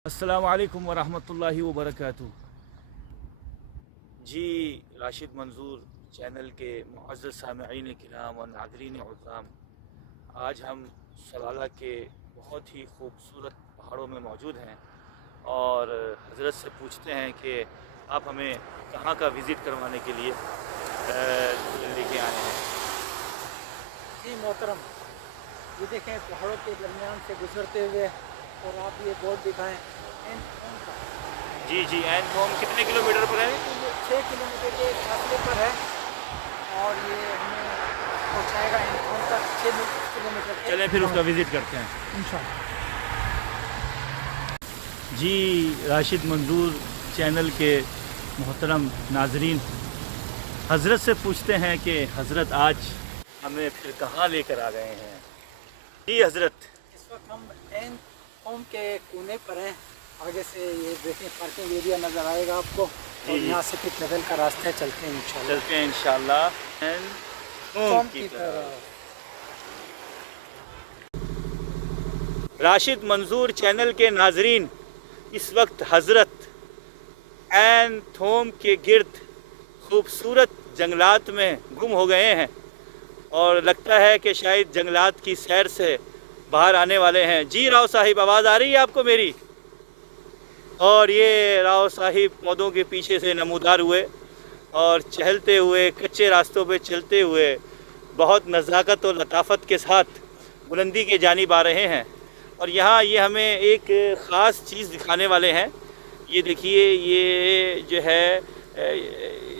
अस्सलामु अलैकुम वरहमतुल्लाहि वबरकातुहू। जी, राशिद मंजूर चैनल के मुअज़्ज़ज़ सामिईन किराम और नाज़रीन अज़्ज़ाम, आज हम सलाला के बहुत ही खूबसूरत पहाड़ों में मौजूद हैं और हज़रत से पूछते हैं कि आप हमें कहाँ का विज़िट करवाने के लिए लेके आए हैं। जी मोहतरम, ये देखें पहाड़ों के दरमियान से गुजरते हुए, और आप ये बोर्ड दिखाएं एन थोम का। जी, एन थोम कितने किलोमीटर पर है? ये 6 किलोमीटर के फासले पर है और ये हमें पहुँचाएगा एन थोम तक 6 किलोमीटर। चलें फिर उसका विज़िट करते हैं इंशाअल्लाह। जी, राशिद मंजूर चैनल के मोहतरम नाजरीन, हज़रत से पूछते हैं कि हज़रत आज हमें फिर कहाँ लेकर आ गए हैं। जी हज़रत, इस वक्त हम एन थोम के कोने पर हैं। आगे से ये देखें पार्किंग एरिया नज़र आएगा आपको, और यहाँ से फिर ट्रेवल का रास्ता है। चलते हैं इंशाअल्लाह एन थोम थोम की की तरफ। तरफ। राशिद मंजूर चैनल के नाजरीन, इस वक्त हज़रत एन थोम के गिर्द खूबसूरत जंगलात में गुम हो गए हैं और लगता है कि शायद जंगलात की सैर से बाहर आने वाले हैं। जी राव साहिब, आवाज़ आ रही है आपको मेरी? और ये राव साहिब पौधों के पीछे से नमूदार हुए और चहलते हुए कच्चे रास्तों पे चलते हुए बहुत नज़ाकत और लताफत के साथ बुलंदी के जानिब आ रहे हैं। और यहाँ ये हमें एक ख़ास चीज़ दिखाने वाले हैं। ये देखिए, ये जो है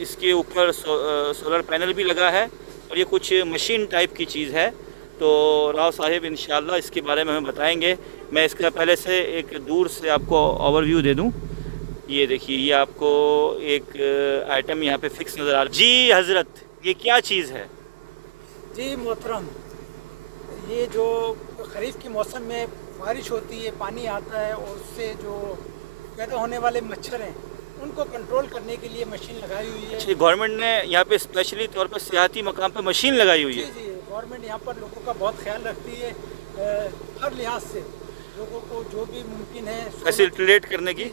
इसके ऊपर सोलर पैनल भी लगा है और ये कुछ मशीन टाइप की चीज़ है। तो राव साहिब इंशाअल्लाह इसके बारे में हमें बताएंगे। मैं इसका पहले से एक दूर से आपको ओवरव्यू दे दूं। ये देखिए, ये आपको एक आइटम यहाँ पे फिक्स नज़र आ रहा है। जी हज़रत, ये क्या चीज़ है? जी मोहतरम, ये जो खरीफ के मौसम में बारिश होती है, पानी आता है और उससे जो पैदा होने वाले मच्छर हैं उनको कंट्रोल करने के लिए मशीन लगाई हुई है। अच्छा, गवर्नमेंट ने यहाँ पे स्पेशली तौर पर सियाहती मकाम पे मशीन लगाई हुई है। जी, गवर्नमेंट यहाँ पर लोगों का बहुत ख्याल रखती है, हर लिहाज से लोगों को जो भी मुमकिन है फैसिलिटेट करने की,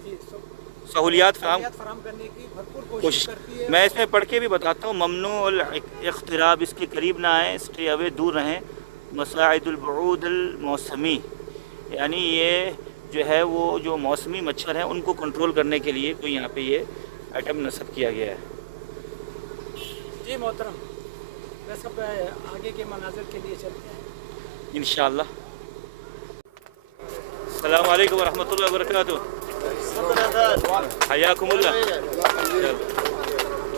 सहूलियात फराहम करने की भरपूर कोशिश करती है। मैं इसमें पढ़ के भी बताता हूँ। ममनूउल इख्तिराब, इसके करीब ना आए, स्टे अवे, दूर रहें। मसाइदुल बुऊदुल मौसमी, यानी ये जो है वो जो मौसमी मच्छर हैं उनको कंट्रोल करने के लिए कोई यहाँ पे ये आइटम नस्ब किया गया है। जी मोहतरम, बस अब आगे के मनाज़िर के लिए चलते हैं इंशाअल्लाह। अस्सलामु अलैकुम वरहमतुल्लाहि वबरकातुहू। हयाकुमुल्लाह।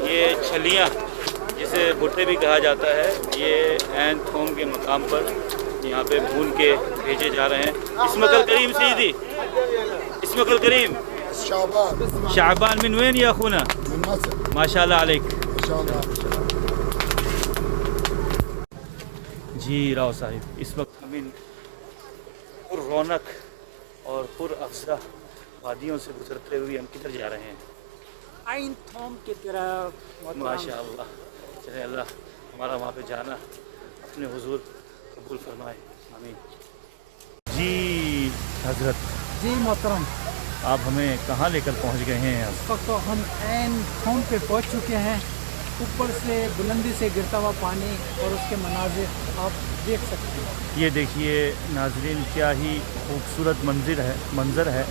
ये छलियाँ, जिसे भुट्टे भी कहा जाता है, ये एन थोम के मकाम पर यहाँ पे भून के भेजे जा रहे हैं। इसमकल करीम सईदी, इसमकल करीम शाबान मिन वैन या खुना? माशाल्लाह अलैक। जी राव साहिब, इस वक्त हम इन पुर रौनक और पुर अफसा वादियों से गुजरते हुए हम किधर जा रहे हैं? एन थोम की तरफ। माशाअल्लाह, चले अल्लाह हमारा वहाँ पे जाना अपने हुजूर कबूल फरमाए, आमीन। जी हज़रत, जी मोहतरम, आप हमें कहाँ लेकर पहुँच गए हैं? अब इस वक्त तो हम एन थोम पे पहुंच चुके हैं। ऊपर से बुलंदी से गिरता हुआ पानी और उसके मनाजिर आप देख सकते हैं। ये देखिए नाजरीन, क्या ही खूबसूरत मंज़र है।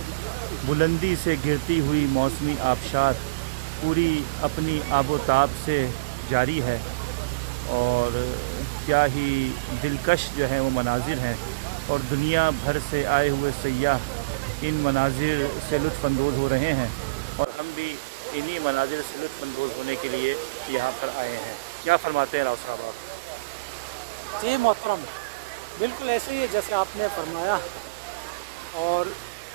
बुलंदी से गिरती हुई मौसमी आबशार पूरी अपनी आबोताब से जारी है और क्या ही दिलकश जो है वो मनाजिर हैं और दुनिया भर से आए हुए सयाह इन मनाजिर से लुत्फ़अंदोज़ हो रहे हैं और हम भी इन्हीं मनाजिर से लुत्फ़अंदोज़ होने के लिए यहाँ पर आए हैं। क्या फरमाते हैं राव साहब आप? जी मोहतरम, बिल्कुल ऐसे ही है जैसे आपने फरमाया। और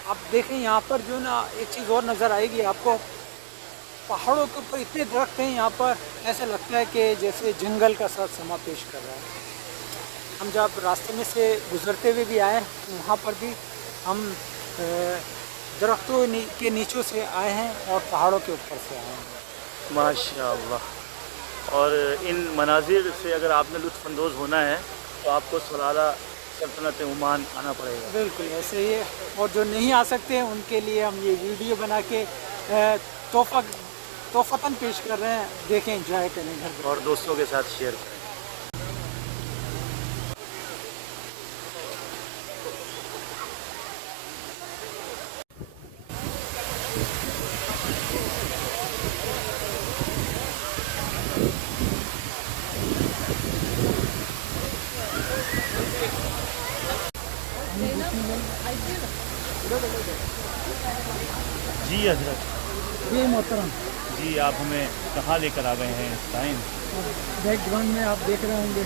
आप देखें यहाँ पर जो ना एक चीज़ और नज़र आएगी आपको, पहाड़ों के ऊपर इतने दरख्त हैं यहाँ पर, ऐसा लगता है कि जैसे जंगल का साथ समा पेश कर रहा है। हम जब रास्ते में से गुज़रते हुए भी आए, वहाँ पर भी हम दरख्तों के नीचों से आए हैं और पहाड़ों के ऊपर से आए हैं। माशाअल्लाह। और इन मनाजिर से अगर आपने लुत्फ़अंदोज़ होना है तो आपको सलाला सल्तनत ओमान आना पड़ेगा। बिल्कुल ऐसे ही है। और जो नहीं आ सकते उनके लिए हम ये वीडियो बना के तोहफतन पेश कर रहे हैं, देखें एंजॉय करें घर पे। और दोस्तों के साथ शेयर करें। जी हजरत। ये मोहतरम जी आप हमें कहाँ लेकर आ गए हैं इस टाइम? बैकग्राउंड में आप देख रहे होंगे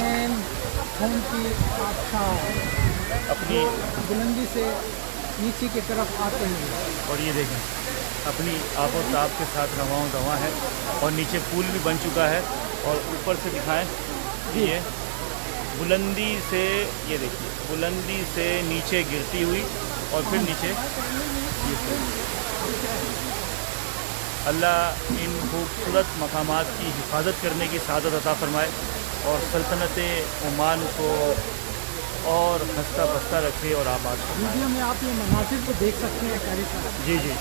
एन थोम की आबशार अपनी बुलंदी से नीचे की तरफ आते हैं। और ये देखें अपनी आबो ताब के साथ रवां रवां है और नीचे पुल भी बन चुका है। और ऊपर से दिखाएं ये बुलंदी से, ये देखिए बुलंदी से नीचे गिरती हुई और फिर नीचे ये अल्लाह इन खूबसूरत मकामात की हिफाजत करने की सआदत अता फ़रमाए और सल्तनत ओमान को और हंसता बसता रखे और आबाद फरमाए। वीडियो में आप ये मनासिर को देख सकते हैं कारी साहब, जी जी।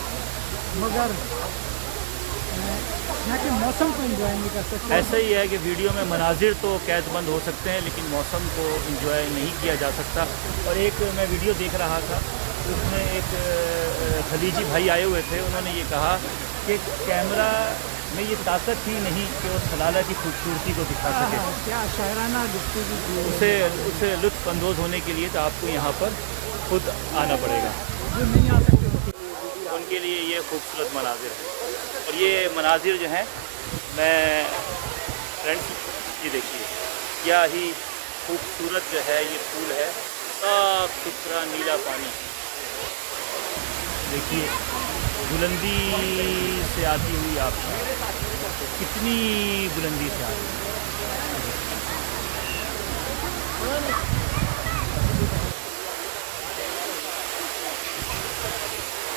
मगर यहाँ के मौसम को एंजॉय नहीं कर सकते। ऐसा ही है कि वीडियो में मनाजिर तो कैदबंद हो सकते हैं लेकिन मौसम को एंजॉय नहीं किया जा सकता। और एक मैं वीडियो देख रहा था, उसमें एक खलीजी भाई आए हुए थे, उन्होंने ये कहा कि कैमरा में ये ताकत ही नहीं कि वो सलाला की खूबसूरती को दिखा सके। क्या शायराना गुफ्तगू की है। उसे लुत्फ़ अंदोज़ होने के लिए तो आपको यहाँ पर खुद आना पड़ेगा। जो नहीं आ सकते उनके लिए ये खूबसूरत मनाजिर है। और ये मनाजिर जो हैं, मैं फ्रेंड्स ये देखिए क्या ही खूबसूरत जो है ये पुल है, साफ सुथरा नीला पानी। देखिए बुलंदी से आती हुई आप कितनी बुलंदी से आती है।